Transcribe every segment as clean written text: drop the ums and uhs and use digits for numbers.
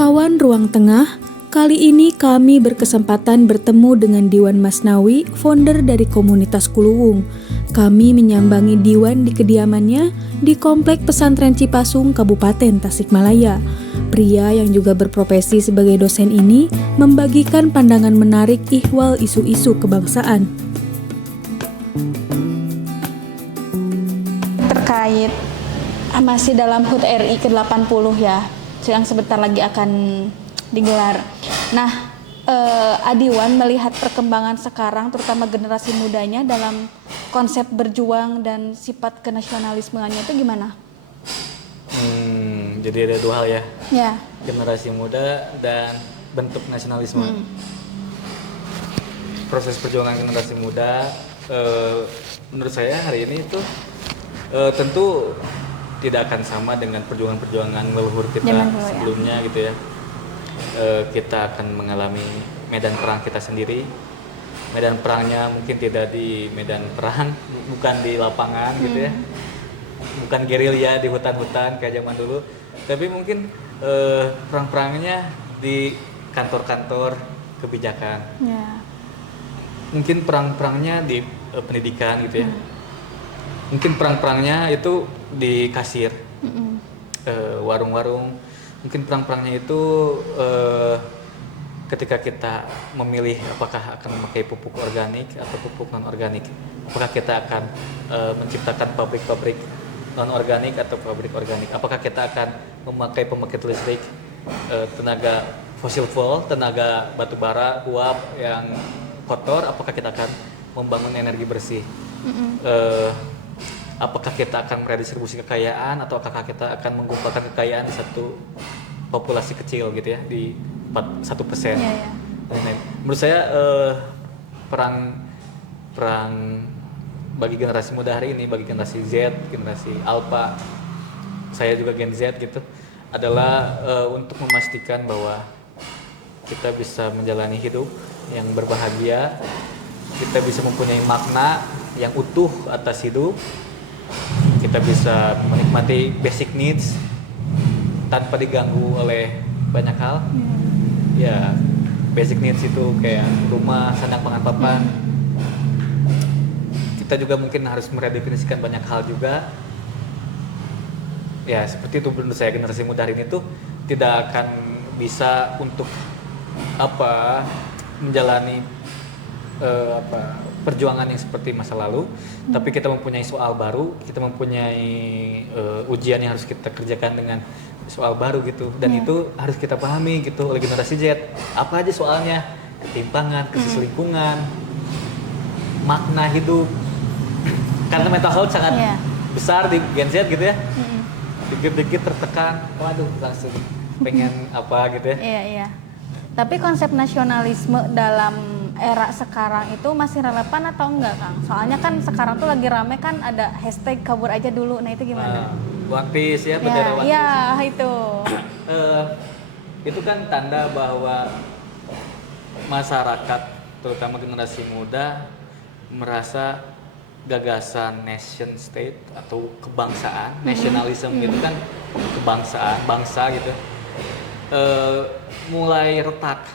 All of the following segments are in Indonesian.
Kawan Ruang Tengah, kali ini kami berkesempatan bertemu dengan Diwan Masnawi, founder dari komunitas Kuluwung. Kami menyambangi Diwan di kediamannya di Komplek Pesantren Cipasung, Kabupaten Tasikmalaya. Pria yang juga berprofesi sebagai dosen ini membagikan pandangan menarik ihwal isu-isu kebangsaan. Terkait masih dalam HUT RI ke-80 ya, yang sebentar lagi akan digelar. Nah, Adiwan melihat perkembangan sekarang, terutama generasi mudanya dalam konsep berjuang dan sifat kenasionalismenya itu gimana? Jadi ada dua hal ya, Ya. generasi muda dan bentuk nasionalisme. Proses perjuangan generasi muda, menurut saya hari ini itu tentu tidak akan sama dengan perjuangan-perjuangan leluhur kita sebelumnya gitu ya. Kita akan mengalami medan perang kita sendiri. Medan perangnya mungkin tidak di medan perang, bukan di lapangan gitu ya, bukan gerilya di hutan-hutan kayak zaman dulu, tapi mungkin perang-perangnya di kantor-kantor kebijakan. Mungkin perang-perangnya di pendidikan gitu ya. Mungkin perang-perangnya itu di kasir, warung-warung. Mungkin perang-perangnya itu ketika kita memilih apakah akan memakai pupuk organik atau pupuk non-organik. Apakah kita akan menciptakan pabrik-pabrik non-organik atau pabrik organik. Apakah kita akan memakai pembangkit listrik tenaga fossil fuel, tenaga batu bara, uap yang kotor. Apakah kita akan membangun energi bersih. Apakah kita akan meredistribusi kekayaan atau apakah kita akan menggumpakan kekayaan di satu populasi kecil gitu ya, di 1%. Menurut saya perang bagi generasi muda hari ini, bagi generasi Z, generasi Alpha, saya juga Gen Z gitu, adalah untuk memastikan bahwa kita bisa menjalani hidup yang berbahagia, kita bisa mempunyai makna yang utuh atas hidup, kita bisa menikmati basic needs tanpa diganggu oleh banyak hal. Ya, basic needs itu kayak rumah, sandang, pangan, papan. Kita juga mungkin harus meredefinisikan banyak hal juga. Ya, seperti itu menurut saya generasi muda hari ini tuh tidak akan bisa untuk menjalani perjuangan yang seperti masa lalu, tapi kita mempunyai soal baru, kita mempunyai ujian yang harus kita kerjakan dengan soal baru gitu, dan itu harus kita pahami gitu oleh generasi Z. Apa aja soalnya? Ketimpangan, krisis lingkungan, makna hidup. Karena mental health sangat besar di Gen Z gitu ya. Dikit-dikit tertekan, waduh langsung pengen apa gitu ya. Iya. Tapi konsep nasionalisme dalam era sekarang itu masih relevan atau enggak, Kang? Soalnya kan sekarang tuh lagi rame kan ada hashtag kabur aja dulu. Nah itu gimana? One Piece ya, bendera One Piece. Iya, itu. Itu kan tanda bahwa masyarakat, terutama generasi muda, merasa gagasan nation state atau kebangsaan, nasionalisme gitu kan, kebangsaan, bangsa gitu, mulai retak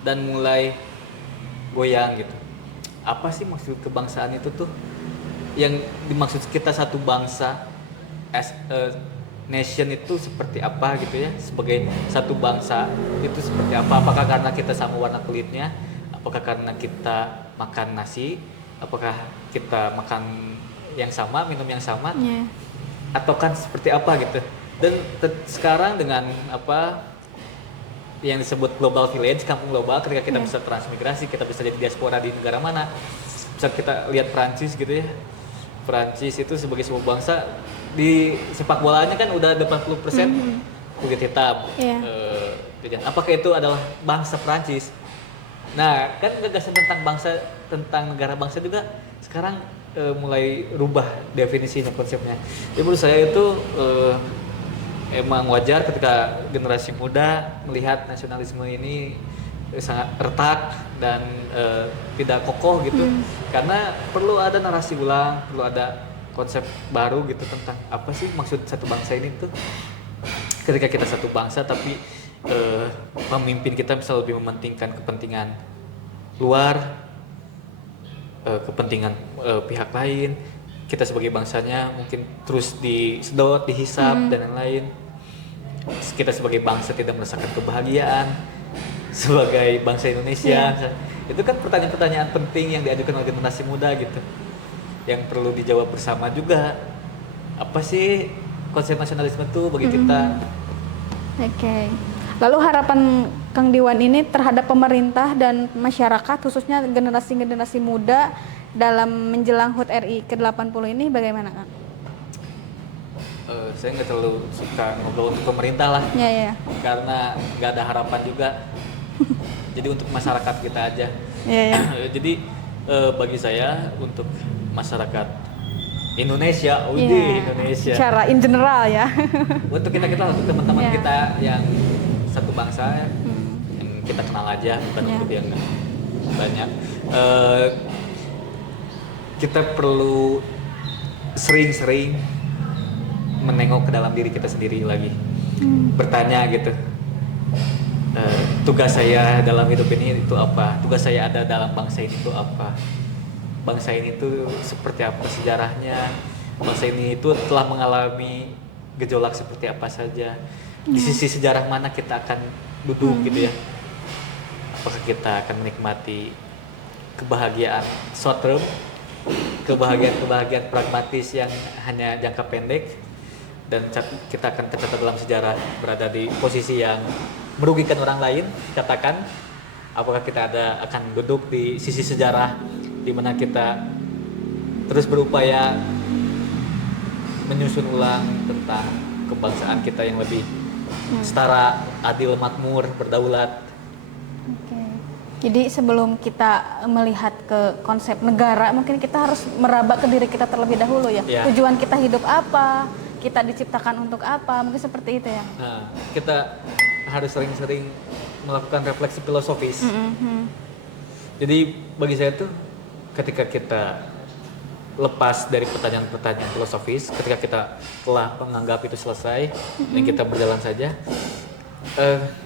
dan mulai goyang gitu. Apa sih maksud kebangsaan itu tuh? Yang dimaksud kita satu bangsa, as a nation itu seperti apa gitu ya? Sebagai satu bangsa itu seperti apa? Apakah karena kita sama warna kulitnya? Apakah karena kita makan nasi? Apakah kita makan yang sama, minum yang sama? Atau kan seperti apa gitu? Dan sekarang dengan yang disebut global village, kampung global, ketika kita bisa transmigrasi, kita bisa jadi diaspora di negara mana. Bisa kita lihat Prancis gitu ya. Prancis itu sebagai sebuah bangsa, di sepak bolanya kan udah 80% kulit hitam. Apakah itu adalah bangsa Prancis? Nah, kan gagasan tentang bangsa, tentang negara bangsa juga sekarang mulai rubah definisinya, konsepnya. Jadi menurut saya itu emang wajar ketika generasi muda melihat nasionalisme ini sangat retak dan tidak kokoh gitu, karena perlu ada narasi ulang, perlu ada konsep baru gitu tentang apa sih maksud satu bangsa ini tuh. Ketika kita satu bangsa tapi pemimpin kita bisa lebih mementingkan kepentingan luar, kepentingan pihak lain. Kita sebagai bangsanya mungkin terus disedot, dihisap dan lain-lain. Kita sebagai bangsa tidak merasakan kebahagiaan sebagai bangsa Indonesia. Itu kan pertanyaan-pertanyaan penting yang diajukan oleh generasi muda gitu, yang perlu dijawab bersama juga. Apa sih konsep nasionalisme itu bagi kita? Oke. Lalu harapan Kang Diwan ini terhadap pemerintah dan masyarakat, khususnya generasi-generasi muda dalam menjelang HUT RI ke-80 ini bagaimana, Kang? Saya nggak terlalu suka ngobrol untuk pemerintah lah, Ya. karena nggak ada harapan juga. Jadi untuk masyarakat kita aja. Ya. Jadi bagi saya untuk masyarakat Indonesia, Indonesia. Secara in general ya. Untuk kita untuk teman-teman Ya. kita yang satu bangsa, yang kita kenal aja, bukan untuk yang banyak. Kita perlu sering-sering menengok ke dalam diri kita sendiri lagi, bertanya gitu. Tugas saya dalam hidup ini itu apa? Tugas saya ada dalam bangsa ini itu apa? Bangsa ini itu seperti apa sejarahnya? Bangsa ini itu telah mengalami gejolak seperti apa saja? Di sisi sejarah mana kita akan duduk gitu ya? Apakah kita akan menikmati kebahagiaan short term, kebahagiaan pragmatis yang hanya jangka pendek, dan kita akan tercatat dalam sejarah berada di posisi yang merugikan orang lain, katakan, apakah kita akan duduk di sisi sejarah di mana kita terus berupaya menyusun ulang tentang kebangsaan kita yang lebih setara, adil, makmur, berdaulat. Oke. Jadi sebelum kita melihat ke konsep negara, mungkin kita harus meraba ke diri kita terlebih dahulu ya. Tujuan kita hidup apa? Kita diciptakan untuk apa? Mungkin seperti itu ya. Nah, kita harus sering-sering melakukan refleksi filosofis. Jadi bagi saya tuh ketika kita lepas dari pertanyaan-pertanyaan filosofis, ketika kita telah menganggap itu selesai dan kita berjalan saja,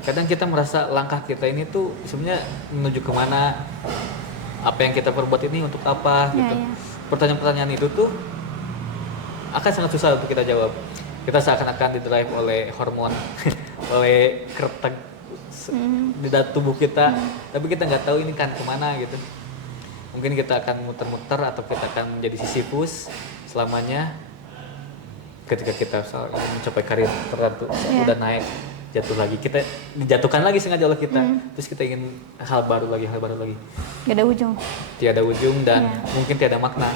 kadang kita merasa langkah kita ini tuh sebenarnya menuju kemana, apa yang kita perbuat ini untuk apa gitu. Pertanyaan-pertanyaan itu tuh akan sangat susah untuk kita jawab. Kita seakan-akan didrive oleh hormon, oleh keretak di dalam tubuh kita, tapi kita nggak tahu ini kan kemana gitu. Mungkin kita akan muter-muter atau kita akan menjadi Sisyphus selamanya. Ketika kita mencapai karir tertentu, udah naik, jatuh lagi, kita dijatuhkan lagi sengaja oleh kita. Terus kita ingin hal baru lagi. Gak ada ujung. Tiada ujung dan mungkin tiada makna.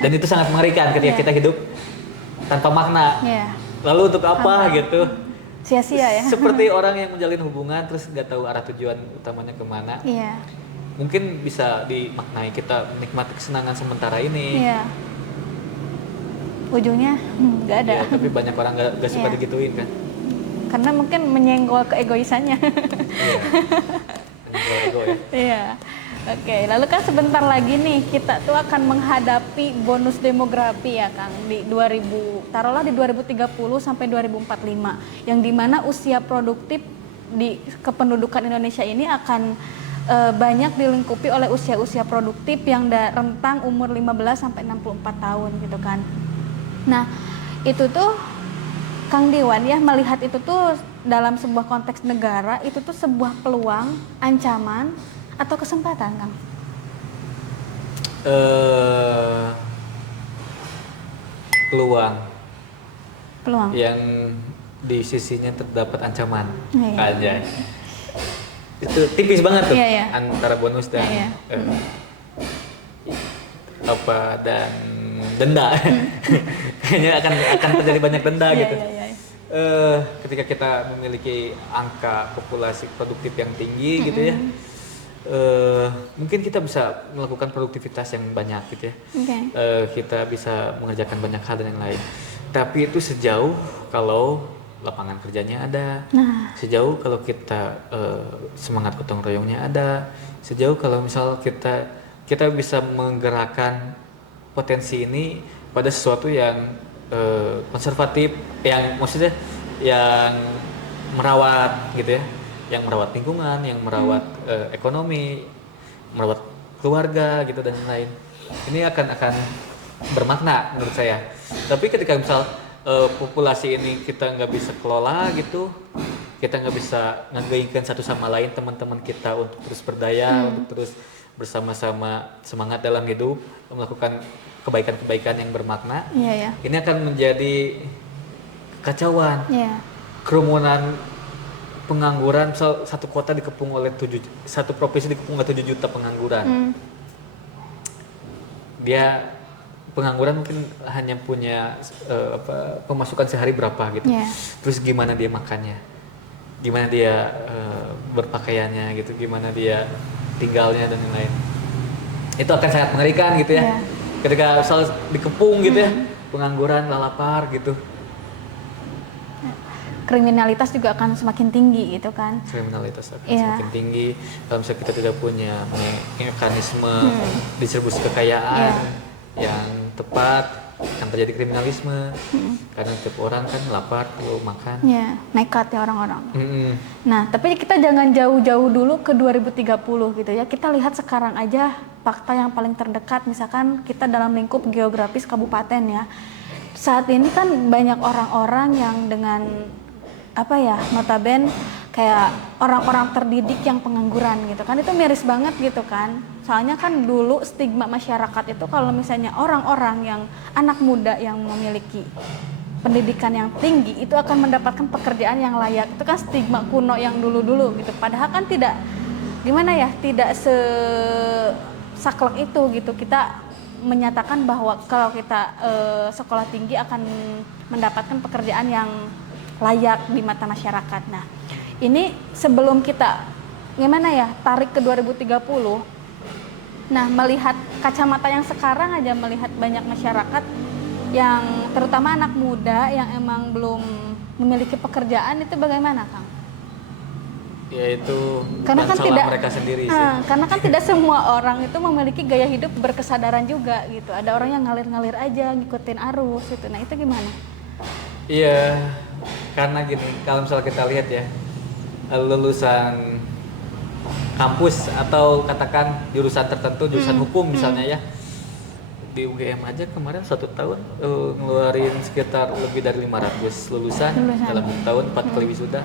Dan itu sangat mengerikan ketika kita hidup tanpa makna. Lalu untuk apa gitu? Sia-sia ya. Seperti orang yang menjalin hubungan terus nggak tahu arah tujuan utamanya kemana. Mungkin bisa dimaknai kita menikmati kesenangan sementara ini. Ujungnya nggak ada. Ya, tapi banyak orang nggak suka digituin kan. Karena mungkin menyenggol keegoisannya. Menyenggol ego ya. Iya. Oke, lalu kan sebentar lagi nih kita tuh akan menghadapi bonus demografi ya Kang di 2030 sampai 2045, yang dimana usia produktif di kependudukan Indonesia ini akan banyak dilingkupi oleh usia-usia produktif yang rentang umur 15 sampai 64 tahun gitu kan. Nah, itu tuh Kang Diwan ya melihat itu tuh dalam sebuah konteks negara, itu tuh sebuah peluang, ancaman atau kesempatan, Kang? Peluang. Yang di sisinya terdapat ancaman. Aja. Itu tipis banget tuh antara bonus dan dan denda. Kayaknya akan terjadi banyak denda gitu. Ketika kita memiliki angka populasi produktif yang tinggi gitu ya. Mungkin kita bisa melakukan produktivitas yang banyak gitu ya. Kita bisa mengerjakan banyak hal dan yang lain. Tapi itu sejauh kalau lapangan kerjanya ada, sejauh kalau kita semangat gotong royongnya ada, sejauh kalau misal kita bisa menggerakkan potensi ini pada sesuatu yang konservatif, yang maksudnya yang merawat gitu ya, yang merawat lingkungan, yang merawat ekonomi, merawat keluarga gitu dan lain-lain. Ini akan bermakna menurut saya. Tapi ketika misal populasi ini kita nggak bisa kelola gitu, kita nggak bisa ngegainkan satu sama lain teman-teman kita untuk terus berdaya, untuk terus bersama-sama semangat dalam hidup, melakukan kebaikan-kebaikan yang bermakna. Ini akan menjadi kacauan, kerumunan, pengangguran. Misal satu kota dikepung oleh satu provinsi dikepung oleh 7 juta pengangguran. Dia pengangguran mungkin hanya punya pemasukan sehari berapa gitu. Terus gimana dia makannya, gimana dia berpakaiannya gitu, gimana dia tinggalnya dan lain-lain. Itu akan sangat mengerikan gitu ya. Ketika misal dikepung gitu ya, pengangguran, lapar gitu. Kriminalitas juga akan semakin tinggi gitu kan. Kriminalitas akan semakin tinggi kalau misalnya kita tidak punya mekanisme distribusi kekayaan yang tepat, akan terjadi kriminalisme. Karena setiap orang kan lapar perlu makan. Nekat ya orang-orang. Nah, tapi kita jangan jauh-jauh dulu ke 2030 gitu ya. Kita lihat sekarang aja fakta yang paling terdekat, misalkan kita dalam lingkup geografis kabupaten ya. Saat ini kan banyak orang-orang yang dengan notaben kayak orang-orang terdidik yang pengangguran gitu kan. Itu miris banget gitu kan. Soalnya kan dulu stigma masyarakat itu kalau misalnya orang-orang yang anak muda yang memiliki pendidikan yang tinggi itu akan mendapatkan pekerjaan yang layak. Itu kan stigma kuno yang dulu-dulu gitu. Padahal kan tidak tidak saklek itu gitu. Kita menyatakan bahwa kalau kita sekolah tinggi akan mendapatkan pekerjaan yang layak di mata masyarakat. Nah, ini sebelum kita tarik ke 2030. Nah, melihat kacamata yang sekarang aja, melihat banyak masyarakat yang terutama anak muda yang emang belum memiliki pekerjaan, itu bagaimana, Kang? Ya itu karena kan tidak mereka sendiri sih. Karena kan tidak semua orang itu memiliki gaya hidup berkesadaran juga gitu. Ada orang yang ngalir-ngalir aja ngikutin arus gitu. Nah, itu gimana? Iya, karena gini, kalau misalnya kita lihat ya, lulusan kampus atau katakan jurusan tertentu, jurusan hukum misalnya ya, di UGM aja kemarin 1 tahun ngeluarin sekitar lebih dari 500 lulusan. Dalam 1 tahun 4 kali wisuda,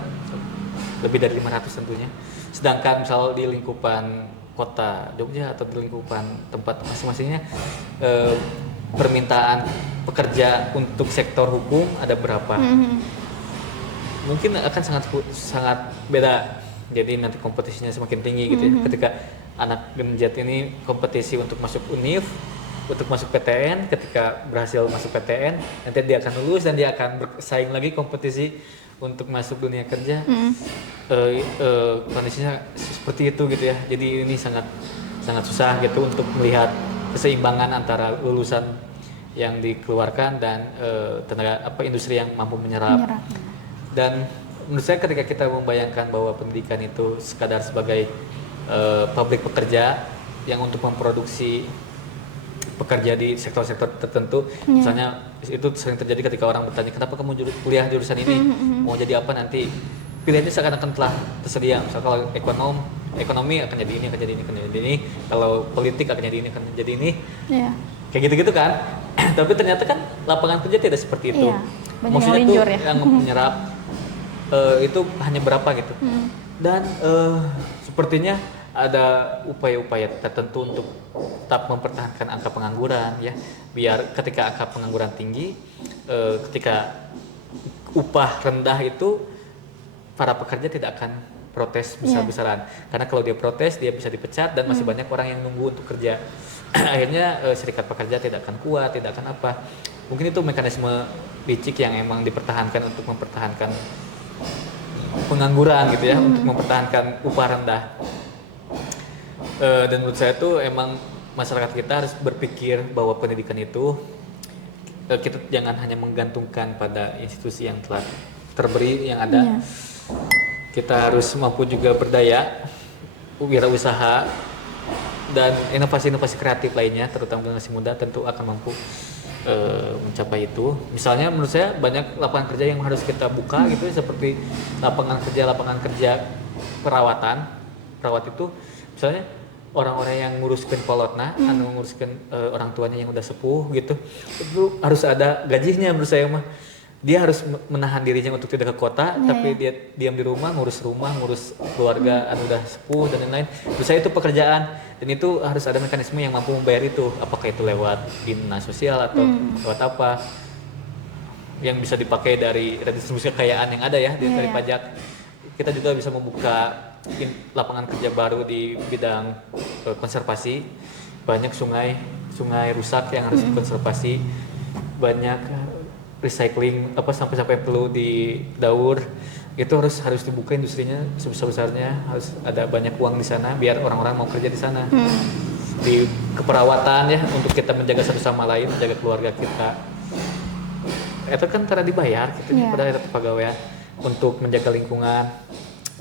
lebih dari 500 tentunya. Sedangkan misal di lingkupan kota Jogja atau di lingkupan tempat masing-masingnya permintaan pekerja untuk sektor hukum ada berapa? Mungkin akan sangat beda. Jadi nanti kompetisinya semakin tinggi gitu ya. Ketika anak Genjat ini kompetisi untuk masuk UNIF, untuk masuk PTN, ketika berhasil masuk PTN, nanti dia akan lulus dan dia akan bersaing lagi kompetisi untuk masuk dunia kerja. Kondisinya seperti itu gitu ya. Jadi ini sangat susah gitu untuk melihat keseimbangan antara lulusan yang dikeluarkan dan industri yang mampu menyerap. Dan menurut saya ketika kita membayangkan bahwa pendidikan itu sekadar sebagai pabrik pekerja yang untuk memproduksi pekerja di sektor-sektor tertentu, misalnya itu sering terjadi ketika orang bertanya kenapa kamu kuliah jurusan ini, mau jadi apa nanti, pilihannya seakan-akan telah tersedia. Misal kalau ekonomi akan jadi ini, akan jadi ini, kalau politik akan jadi ini, akan jadi ini, kayak gitu-gitu kan. Tapi ternyata kan lapangan kerja tidak seperti itu. Maksudnya tuh yang menyerap itu hanya berapa gitu. Dan sepertinya ada upaya-upaya tertentu untuk tetap mempertahankan angka pengangguran ya, biar ketika angka pengangguran tinggi, ketika upah rendah itu para pekerja tidak akan protes besar-besaran, karena kalau dia protes dia bisa dipecat dan masih banyak orang yang nunggu untuk kerja. Akhirnya serikat pekerja tidak akan kuat, tidak akan apa. Mungkin itu mekanisme licik yang emang dipertahankan untuk mempertahankan pengangguran gitu ya, untuk mempertahankan upah rendah. Dan menurut saya itu emang masyarakat kita harus berpikir bahwa pendidikan itu kita jangan hanya menggantungkan pada institusi yang telah terberi yang ada. Kita harus mampu juga berdaya, wirausaha, dan inovasi-inovasi kreatif lainnya, terutama generasi muda tentu akan mampu mencapai itu. Misalnya menurut saya banyak lapangan kerja yang harus kita buka gitu ya, seperti lapangan kerja perawat itu misalnya orang-orang yang nguruskan kolotna, anu nguruskan orang tuanya yang udah sepuh gitu, itu harus ada gajinya menurut saya mah. Dia harus menahan dirinya untuk tidak ke kota, tapi dia diam di rumah, ngurus keluarga anu udah sepuh dan lain-lain. Menurut saya itu pekerjaan, dan itu harus ada mekanisme yang mampu membayar itu, apakah itu lewat dinas sosial atau lewat apa yang bisa dipakai dari redistribusi kekayaan yang ada ya dari pajak. Kita juga bisa membuka lapangan kerja baru di bidang konservasi. Banyak sungai rusak yang harus dikonservasi, banyak recycling sampai perlu didaur, itu harus dibuka industrinya sebesar-besarnya, harus ada banyak uang di sana biar orang-orang mau kerja di sana. Di keperawatan ya, untuk kita menjaga satu sama lain, menjaga keluarga kita, itu kan cara dibayar gitu pada itu pegawaian, untuk menjaga lingkungan,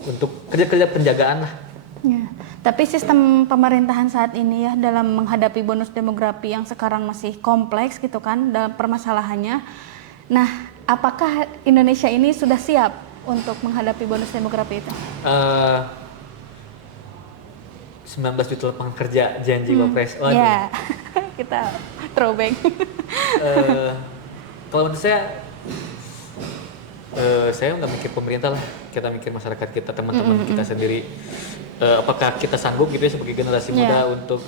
untuk kerja-kerja penjagaan lah. Ya. Tapi sistem pemerintahan saat ini ya dalam menghadapi bonus demografi yang sekarang masih kompleks gitu kan dalam permasalahannya. Nah, apakah Indonesia ini sudah siap untuk menghadapi bonus demografi itu? 19 juta lapangan kerja janji Wapres. Waduh. Ya, kita throwback. Kalau menurut saya nggak mikir pemerintah lah, kita mikir masyarakat kita, teman-teman kita sendiri. Apakah kita sanggup gitu ya sebagai generasi muda untuk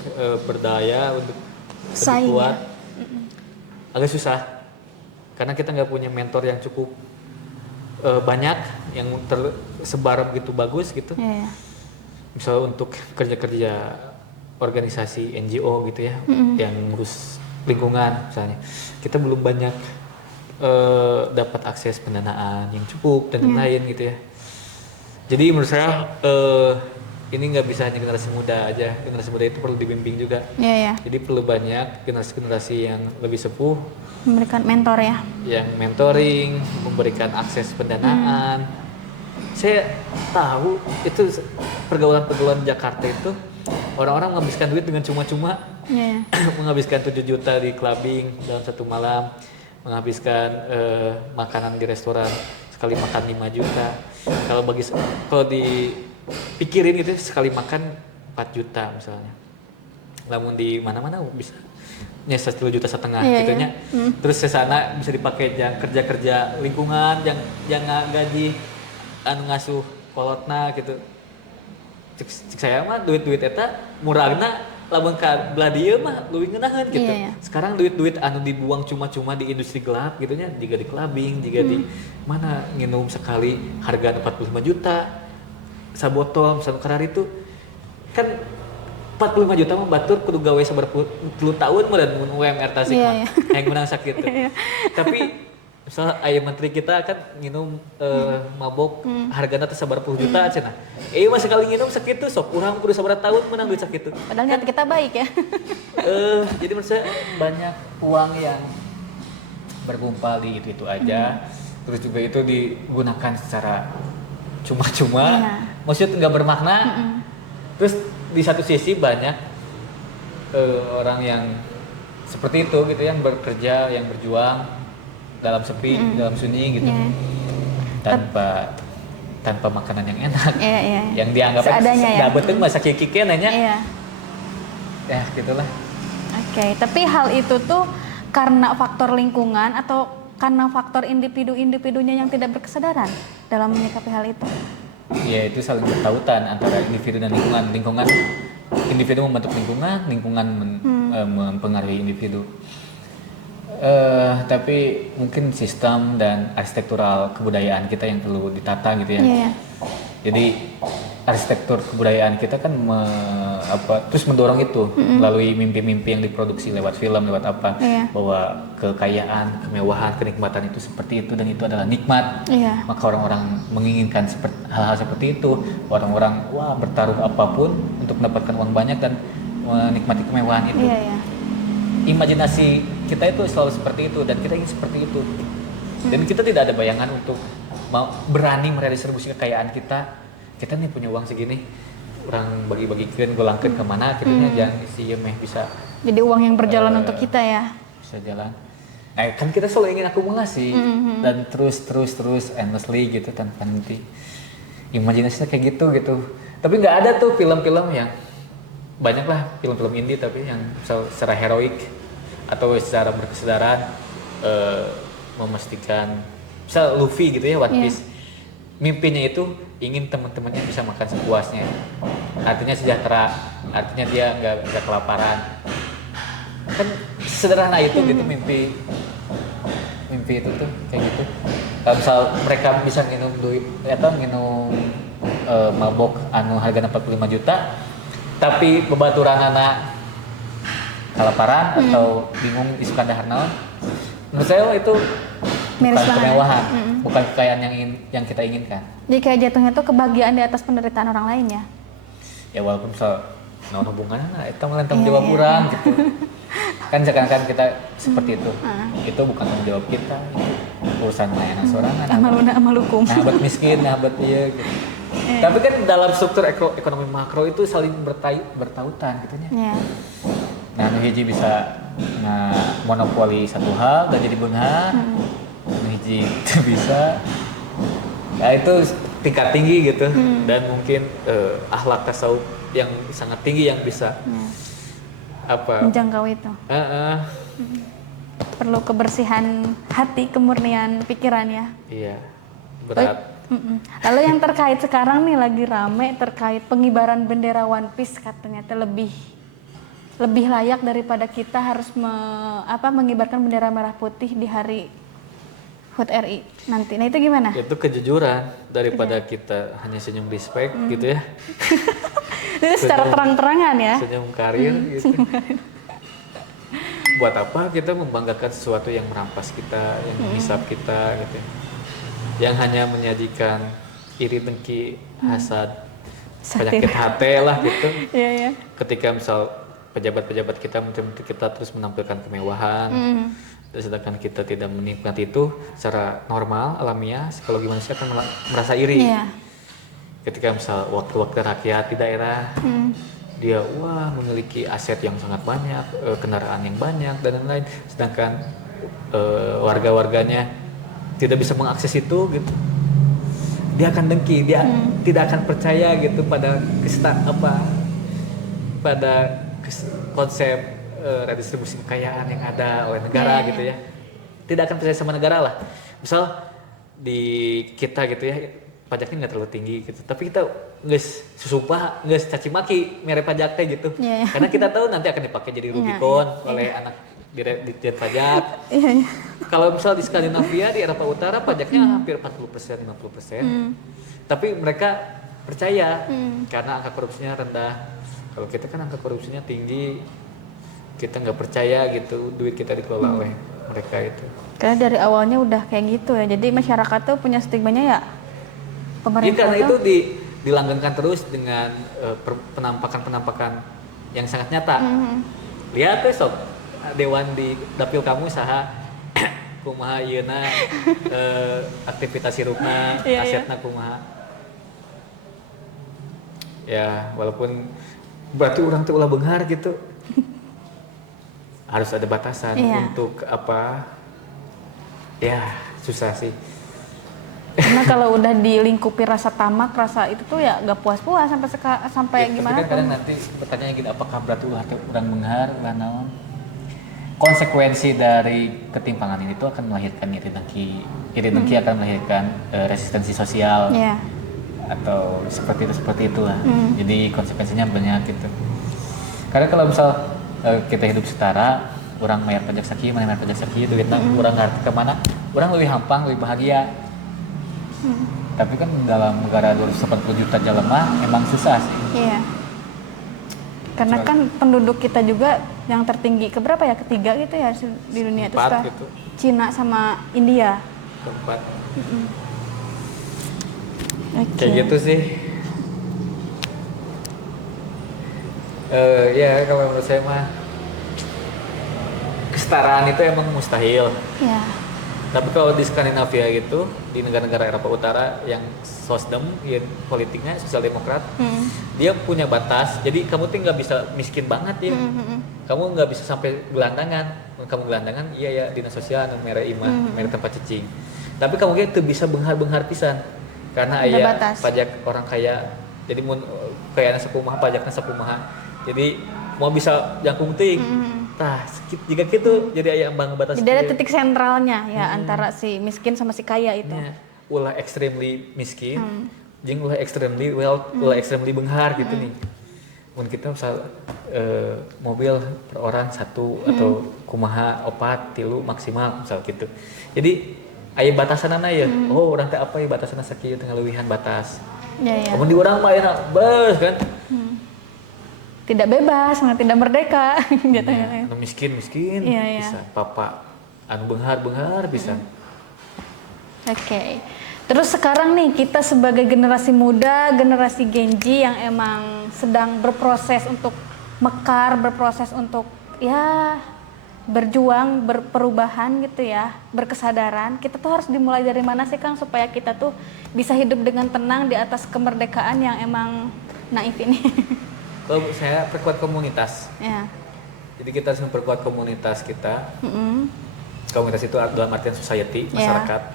berdaya, untuk lebih kuat? Agak susah. Karena kita nggak punya mentor yang cukup banyak, yang tersebar begitu bagus gitu. Misalnya untuk kerja-kerja organisasi NGO gitu ya, yang ngurus lingkungan misalnya, kita belum banyak dapat akses pendanaan yang cukup dan lain-lain gitu ya. Jadi menurut saya ini nggak bisa hanya generasi muda aja, generasi muda itu perlu dibimbing juga. Jadi perlu banyak generasi-generasi yang lebih sepuh, memberikan mentor ya, yang mentoring, memberikan akses pendanaan. Saya tahu itu pergaulan Jakarta itu orang-orang menghabiskan duit dengan cuma-cuma, menghabiskan 7 juta di clubbing dalam satu malam, menghabiskan makanan di restoran sekali makan 5 juta. Kalau dipikirin gitu sekali makan 4 juta misalnya. Namun di mana-mana bisa nyesa 1,5 juta gitunya. Terus ke sana bisa dipakai yang kerja-kerja lingkungan, yang gaji ngasuh kolotna gitu. Cik saya mah duit-duit eta murahna lamun ka belah dieu mah leuwih ngeunaheun gitu. Sekarang duit-duit anu dibuang cuma-cuma di industri gelap gitu nya, jika di clubbing, jika di mana nginum sekali harga 45 juta sabotol misalnya karar itu kan 45 juta mah batur kudu gawe sabar 10 tahun mah dan mun UMR tasik mah yang menang sakit. Tapi misal aya menteri kita kan nginum mabok hargana teh sabar 10 juta cenah. Mah sekali nginum sakitu sok urang kudu sabar tahun menang duit sakitu. Padahal niat kita baik ya. Jadi menurut saya banyak uang yang bergumpal di itu aja. Terus juga itu digunakan secara cuma-cuma. Maksud nggak bermakna. Terus di satu sisi banyak orang yang seperti itu gitu, yang bekerja, yang berjuang dalam sepi, dalam sunyi gitu, tanpa makanan yang enak, yang dianggap seadanya ya. Betul masa kiki nanya, ya gitulah. Oke, tapi hal itu tuh karena faktor lingkungan atau karena faktor individu-individunya yang tidak berkesadaran dalam menyikapi hal itu? Ya itu saling bertautan antara individu dan lingkungan. Individu membentuk lingkungan mempengaruhi individu. Tapi mungkin sistem dan arsitektural kebudayaan kita yang perlu ditata gitu ya. Jadi arsitektur kebudayaan kita kan terus mendorong itu melalui mimpi-mimpi yang diproduksi lewat film, lewat apa, bahwa kekayaan, kemewahan, kenikmatan itu seperti itu dan itu adalah nikmat. Maka orang-orang menginginkan hal-hal seperti itu. Orang-orang bertaruh apapun untuk mendapatkan uang banyak dan menikmati kemewahan itu. Imajinasi kita itu selalu seperti itu dan kita ingin seperti itu. Dan kita tidak ada bayangan untuk berani meredistribusi kekayaan kita. Kita nih punya uang segini, orang bagi-bagikan, golangkan kemana, akhirnya jangan isi meh bisa. Jadi uang yang berjalan untuk kita ya. Bisa jalan. Nah, kan kita selalu ingin akumulasi dan terus endlessly gitu tanpa henti. Imajinasinya kayak gitu. Tapi nggak ada tuh film-film yang banyak lah film-film indie tapi yang secara heroik atau secara berkesedaran memastikan misal Luffy gitu ya, One Piece. Mimpinya itu ingin teman-temannya bisa makan sepuasnya. Artinya sejahtera, artinya dia nggak kelaparan. Kan sederhana itu gitu mimpi itu tuh kayak gitu. Kalau misal mereka bisa minum duit atau minum mabok anu harga 45 juta tapi bebaturan anak kelaparan atau bingung isukan dahar naon, menurut saya itu Miris bukan banget. kemewahan, bukan kekayaan yang kita inginkan. Jadi kayak jatuhnya tuh kebahagiaan di atas penderitaan orang lain ya. Ya walaupun misal naon hubungannya nah itu mah tanggung jawab urang gitu. Kan seakan-akan kita seperti itu. Itu bukan tanggung jawab kita, itu urusan layanan sorangan. Amaluna amalukum. Nah, buat miskin, nah buat iya gitu. Tapi kan dalam struktur ekonomi makro itu saling bertautan gitu ya. Iya. Nah, nu hiji bisa monopoli satu hal dan jadi beunghar. Nu hiji itu bisa. Nah, itu tingkat tinggi gitu dan mungkin akhlak tasawuf yang sangat tinggi yang bisa Menjangkau itu. Perlu kebersihan hati, kemurnian pikiran ya. Iya, berat. Lalu yang terkait sekarang nih lagi rame terkait pengibaran bendera One Piece, katanya lebih layak daripada kita harus mengibarkan bendera merah putih di hari HUT RI nanti. Nah itu gimana? Itu kejujuran daripada kita hanya senyum respect gitu ya. Itu secara terang-terangan ya. Senyum karir gitu. Buat apa kita membanggakan sesuatu yang merampas kita, yang menghisap kita gitu. Yang hanya menyajikan iri dengki, hasad, penyakit hati lah gitu. Iya. Ketika misal pejabat-pejabat kita menteri-menteri kita terus menampilkan kemewahan, sedangkan kita tidak menikmati itu secara normal, alamiah, psikologi manusia akan merasa iri. Iya. Ketika misal wakil-wakil rakyat di daerah, dia memiliki aset yang sangat banyak, kendaraan yang banyak dan lain-lain, sedangkan warga-warganya tidak bisa mengakses itu gitu, dia akan dengki, dia tidak akan percaya gitu pada konsep redistribusi kekayaan yang ada oleh negara gitu ya, tidak akan percaya sama negara lah. Misal di kita gitu ya, pajaknya nggak terlalu tinggi gitu, tapi kita nggak susupah, nggak caci maki mere pajak teh gitu, karena kita tahu nanti akan dipakai jadi Rubicon oleh anak Ditjen Pajak. Kalau misal di Skandinavia, di Eropa Utara pajaknya hampir 40%, 50%. Tapi mereka percaya karena angka korupsinya rendah. Kalau kita kan angka korupsinya tinggi, kita nggak percaya gitu duit kita dikelola oleh mereka itu. Karena dari awalnya udah kayak gitu ya. Jadi masyarakat tuh punya stigmanya ya pemerintah. Karena itu dilanggengkan terus dengan penampakan-penampakan yang sangat nyata. Lihat besok Dewan di dapil kamu saha kumaha ieuna aktivitas hirupna, asetna kumaha. Ya, walaupun berarti orang teh ulah beunghar gitu. Harus ada batasan untuk apa? Ya, susah sih. Karena kalau udah dilingkupi rasa tamak, rasa itu tuh ya gak puas-puas sampai Ya, gimana tapi kan kadang nanti pertanyaannya gini, apakah berarti ulah teh urang beunghar, ulah naon? Konsekuensi dari ketimpangan ini tuh akan melahirkan iri dengki akan melahirkan resistensi sosial atau seperti itulah. Jadi konsekuensinya banyak gitu. Karena kalau misal kita hidup setara, orang bayar pajak sakieu, mana bayar pajak sakieu, duitna orang ngarti ke mana, orang lebih hampang, lebih bahagia. Tapi kan dalam negara 280 juta jelema emang susah sih. Iya. Karena kan penduduk kita juga yang tertinggi keberapa ya, ketiga gitu ya di dunia itu setelah gitu. Cina sama India. Keempat. Okay. Kayak gitu sih. Ya kalau menurut saya mah kesetaraan itu emang mustahil. Ya. Tapi kalau di Skandinavia gitu, di negara-negara Eropa Utara yang sosdem, ya, politiknya sosial demokrat, dia punya batas. Jadi kamu tuh nggak bisa miskin banget ya. Kamu nggak bisa sampai gelandangan. Kamu gelandangan, iya ya dinas sosial, mere imah, mere tempat cicing. Tapi kamu gitu bisa benghar-benghar pisan. Karena Ada aya batas. pajak orang kaya. Jadi mun kayaknya sakumaha pajaknya sakumaha. Jadi mau bisa jangkung ting. Tah, jika gitu jadi aya ambang batas. Jadi ada titik sentralnya ya antara si miskin sama si kaya itu. Ya, ulah extremely miskin, jeung ulah extremely wealth, ulah extremely benghar gitu nih. Mun kita misal mobil per orang satu atau kumaha opat tilu maksimal misal gitu. Jadi aya batasanana ya. Oh, urang teh apa ya batasanna sakieu teu ngalewihan batas. Ya ya. Mun di urang mah enak beus kan. Tidak bebas, tidak merdeka gitu ya. Anu miskin Iya, iya. bisa, papa anu benghar bisa. Oke. Terus sekarang nih kita sebagai generasi muda, generasi Gen Z yang emang sedang berproses untuk mekar, berproses untuk ya berjuang, berperubahan gitu ya, berkesadaran. Kita tuh harus dimulai dari mana sih Kang supaya kita tuh bisa hidup dengan tenang di atas kemerdekaan yang emang naif ini. Kalau saya perkuat komunitas. Ya. Jadi kita harus memperkuat komunitas kita. Mm-mm. Komunitas itu dalam artian society, Ya. masyarakat.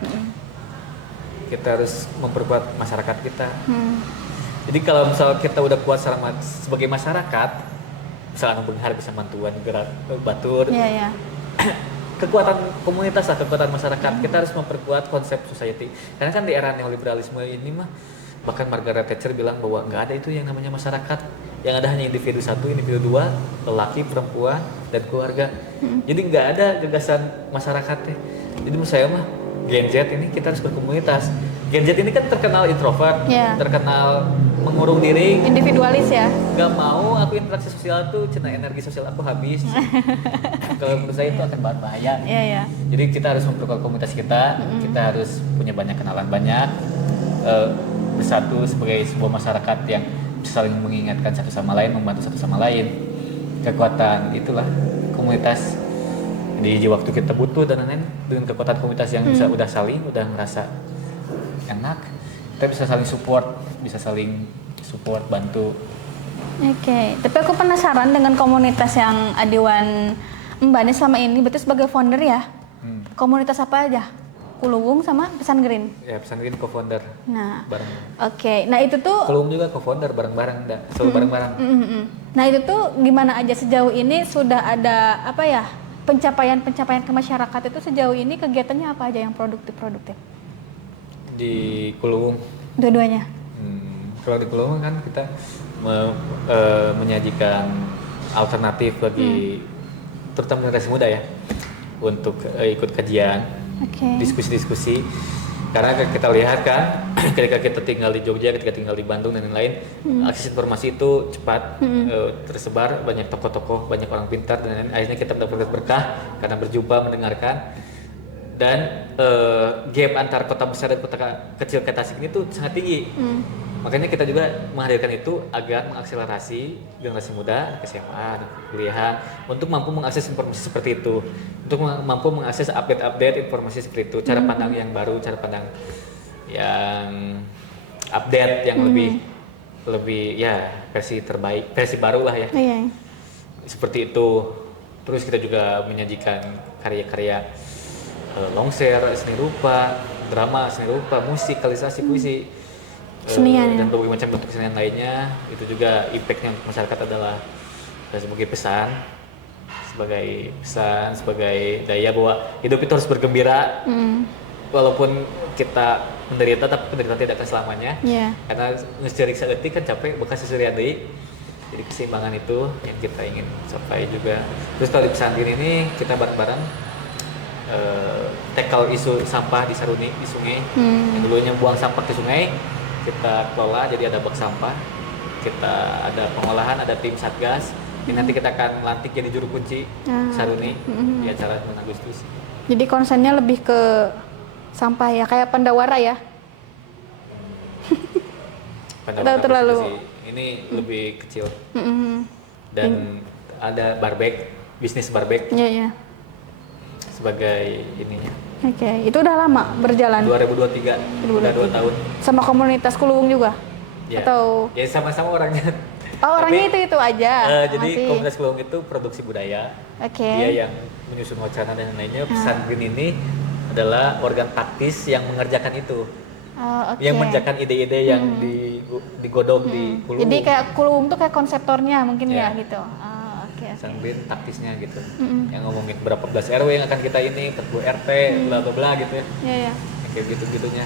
Kita harus memperkuat masyarakat kita. Jadi kalau misal kita udah kuat sebagai masyarakat, misalnya benghar bisa bantuan gerak batur, Ya ya. kekuatan komunitas lah, kekuatan masyarakat. Kita harus memperkuat konsep society. Karena kan di era neoliberalisme ini mah, bahkan Margaret Thatcher bilang bahwa nggak ada itu yang namanya masyarakat. Yang ada hanya individu satu, individu dua, lelaki, perempuan, dan keluarga. Jadi nggak ada gagasan masyarakatnya. Jadi menurut saya mah Gen Z ini kita harus berkomunitas. Gen Z ini kan terkenal introvert, Ya. terkenal mengurung diri, Individualis ya. nggak mau aku interaksi sosial tuh, cina energi sosial aku habis. Kalau menurut saya itu akan bahaya. Iya ya. Jadi kita harus memperkuat komunitas kita, kita harus punya banyak kenalan banyak, bersatu sebagai sebuah masyarakat yang bisa saling mengingatkan satu sama lain, membantu satu sama lain. Kekuatan itulah komunitas. Di waktu kita butuh dan lain-lain, dengan kekuatan komunitas yang bisa udah ngerasa enak, kita bisa saling support, bantu. Oke, tapi aku penasaran dengan komunitas yang Adiwan Mbak ini selama ini, berarti sebagai founder ya, komunitas apa aja? Kuluwung sama Pesan Green. Ya, Pesan Green co-founder Nah, bareng. oke, nah itu tuh, Kuluwung juga co-founder bareng-bareng, selalu bareng-bareng. nah itu tuh gimana aja sejauh ini sudah ada apa ya pencapaian ke masyarakat itu sejauh ini kegiatannya apa aja yang produktif? Di Kuluwung. Dua-duanya. Kalau di Kuluwung kan kita menyajikan alternatif bagi terutama generasi muda ya untuk ikut kajian, Oke. diskusi-diskusi. Karena kita lihat kan ketika kita tinggal di Jogja, ketika tinggal di Bandung dan lain-lain, akses informasi itu cepat tersebar, banyak tokoh-tokoh, banyak orang pintar dan lain-lain. Akhirnya kita mendapatkan berkah karena berjumpa, mendengarkan. Dan gap antar kota besar dan kota kecil kayak Tasik ini tuh sangat tinggi. Makanya kita juga menghadirkan itu agar mengakselerasi generasi muda, SMA, kuliahan untuk mampu mengakses informasi seperti itu, untuk mampu mengakses update informasi seperti itu, cara pandang yang baru, cara pandang yang update, yang lebih ya versi terbaik, versi baru lah ya. Iya. Seperti itu. Terus kita juga menyajikan karya-karya longser, seni rupa, drama, seni rupa, musikalisasi, puisi. Kesenian Dan berbagai macam bentuk kesenian lainnya. Itu juga impactnya untuk masyarakat adalah sebagai sebagai daya bahwa hidup itu harus bergembira walaupun kita menderita, tapi penderitaan tidak akan selamanya. Karena ngecerik saeutik kan capek bekas seseurean deui. Jadi keseimbangan itu yang kita ingin capai juga. Terus kalau di pesantren ini kita bareng-bareng tackle isu sampah di Saruni, di sungai. Yang dulunya buang sampah ke sungai, kita kelola jadi ada bak sampah, kita ada pengolahan, ada tim satgas. Ini nanti kita akan lantik jadi juru kunci Saruni di acara 9 Agustus. Jadi konsennya lebih ke sampah ya, kayak Pandawara ya. Pandangan terlalu sih. Ini lebih kecil. Dan ada barbek, bisnis barbek Iya. sebagai ininya Oke, itu udah lama berjalan 2023, udah 2 tahun. sama komunitas Kuluwung juga? Ya. Atau Ya sama-sama orangnya. orangnya Tapi, itu aja? jadi masih. komunitas Kuluwung itu produksi budaya. Oke. Dia yang menyusun wacana dan lainnya. Pesan Green ini adalah organ taktis yang mengerjakan itu. Oh, oke. Yang mengerjakan ide-ide yang digodok di Kuluwung. Jadi kayak Kuluwung tuh kayak konseptornya mungkin Ya. ya gitu. Oh, oke. Pesan Green taktisnya gitu. Yang ngomongin berapa belas RW yang akan kita ini, 40 RT, bla bla bla gitu ya. Iya, ya. Kayak gitu-gitunya.